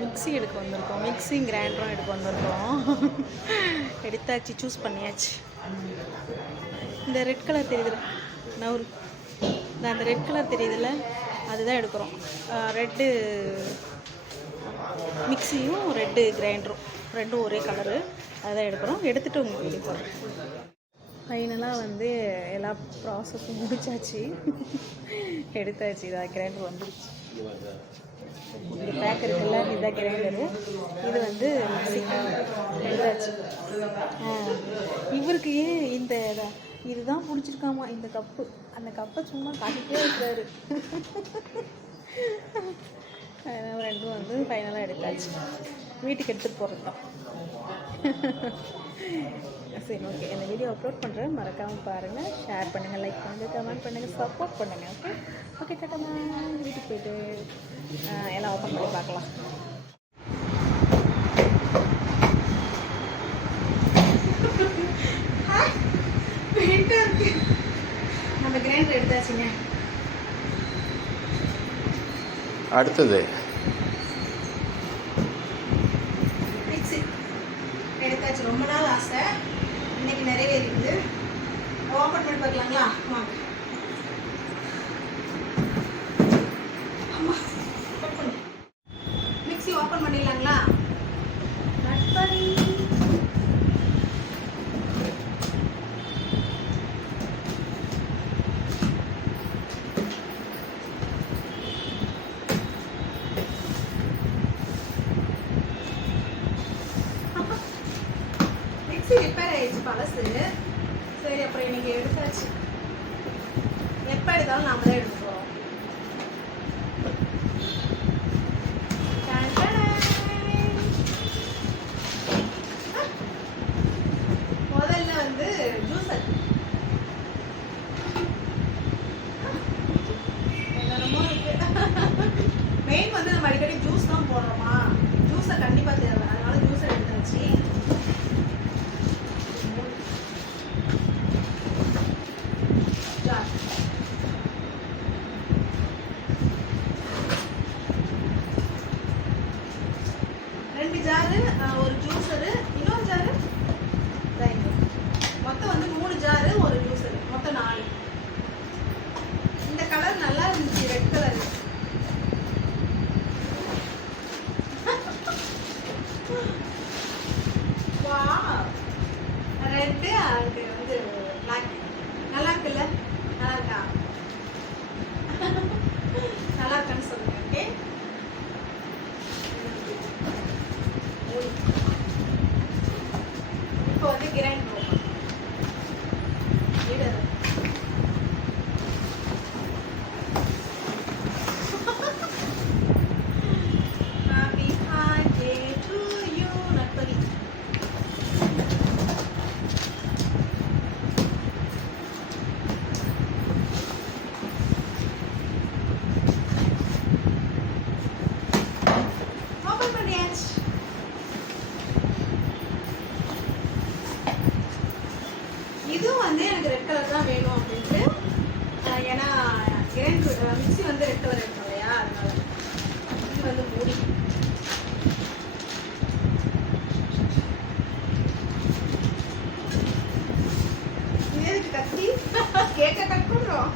Mixie எடுக்க வந்திருக்கோம், mixing கிரைண்டரும் எடுக்க வந்திருக்கோம். எடுத்தாச்சு, சூஸ் பண்ணியாச்சு. இந்த ரெட் கலர் தெரியுதுல நவுறு, அந்த ரெட் கலர் தெரியுதுல்ல, அதுதான் எடுக்கிறோம். ரெட்டு மிக்ஸியும் ரெட்டு கிரைண்டரும் ரெண்டும் ஒரே கலரு, அதுதான் எடுக்கிறோம். எடுத்துகிட்டு உங்களுக்கு வெளியே போகிறேன். ஃபைனலாக வந்து எல்லா ப்ராசஸும் முடிச்சாச்சு, எடுத்தாச்சு. இதாக கிரைண்டர் வந்துடுச்சு. இந்த பேக் இருக்குல்ல, இதுதான் கிரைண்டரு, இது வந்து மிக்ஸி எடுத்தாச்சு. இவருக்கு ஏன் இந்த இதுதான் பிடிச்சிருக்காமா இந்த கப்பு, அந்த கப்பை சும்மா காட்டிகிட்டே இருக்கிறாரு. ரெண்டும் வந்து ஃபைனலாக எடுத்தாச்சு. வீட்டுக்கு எடுத்துகிட்டு போகிறது தான். சரி, ஓகே. இந்த வீடியோ அப்லோட் பண்ணுறேன், மறக்காமல் பாருங்கள், ஷேர் பண்ணுங்கள், லைக் பண்ணுங்கள், கமெண்ட் பண்ணுங்கள், சப்போர்ட் பண்ணுங்கள். Okay okay tata. வீட்டுக்கு போய்ட்டு எல்லாம் ஓப்பன் பண்ணி பார்க்கலாம். நம்ம கிரைண்டர் எடுத்தாச்சுங்க. அடுத்தது மிக்ஸி எடுத்தாச்சு. ரொம்ப நாள் ஆசை, இன்னைக்கு நிறைவேறிடுது. ஓப்பன் பண்ணி பார்க்கலாங்களா? வாங்க. மிக்ஸி ஓப்பன் பண்ணிடலாங்களா? மிக்ஸி ரிப்பேர் ஆயிடுச்சு, பழசு. சரி, அப்புறம் இன்னைக்கு எடுத்தாச்சு. எப்போ எடுத்தாலும் நாம தான் எடுத்துக்கிறோம். முதல்ல வந்து ஜூஸர் என்னென்னமோ இருக்கு. மெயின் வந்து நம்ம அடிக்கடி ஜூஸ் தான் போடுறோமா, ஜூஸர் கண்டிப்பா தேவை, அதனால ஜூஸர் எடுத்தாச்சு. ரெண்டு ஜாரு, ஒரு ஜூஸரு, இன்னொரு ஜாரு, மொத்தம் வந்து 3 ஜாரு, ஒரு ஜூஸரு, மொத்தம் 4. இந்த கலர் நல்லா இருந்துச்சு, ரெட் கலர். ரெட்டு, அது வந்து பிளாக். நல்லா இருக்குல்ல? நல்லா இருக்கா? நல்லா இருக்கான்னு சொல்லுங்க. ஓகே, இப்போ வந்து கிரைண்டர் இதுவும் வந்து எனக்கு ரெட் கலர் தான் வேணும் அப்படின்ட்டு, ஏன்னா கிரைண்டர் மிக்ஸி வந்து ரெட் கலர் இருக்கும் இல்லையா, அதனால இது வந்து மூடி. இது எதுக்கு கத்தி? கேக்க கட் பண்றோம்.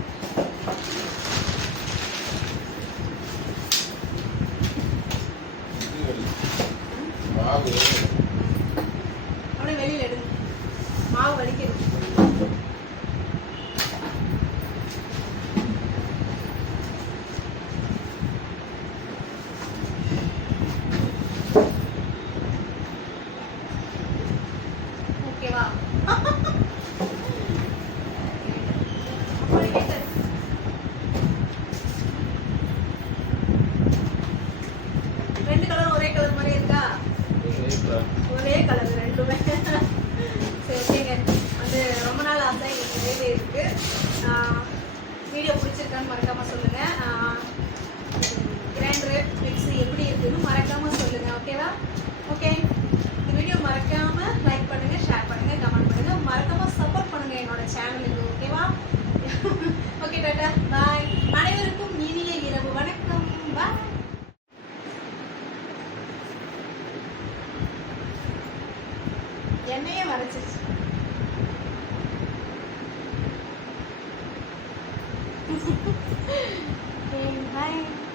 அப்படியே வெளியில எடுங்க, மாவு வலிக்கிறது. வீடியோ பிடிச்சிருக்கான்னு மறக்காமல் சொல்லுங்கள். கிரைண்டரு மிக்ஸி எப்படி இருக்குன்னு மறக்காமல் சொல்லுங்கள். ஓகேவா? ஓகே, இந்த வீடியோ மறக்காமல் லைக் பண்ணுங்கள், ஷேர் பண்ணுங்கள், கமெண்ட் பண்ணுங்கள், மறக்காமல் சப்போர்ட் பண்ணுங்கள் என்னோட சேனலுக்கு. ஓகேவா? ஓகே, டாட்டா, பாய். அனைவருக்கும் இனிய இரவு வணக்கம். பாய். எண்ணெயே மறைச்சிருச்சு. Bye.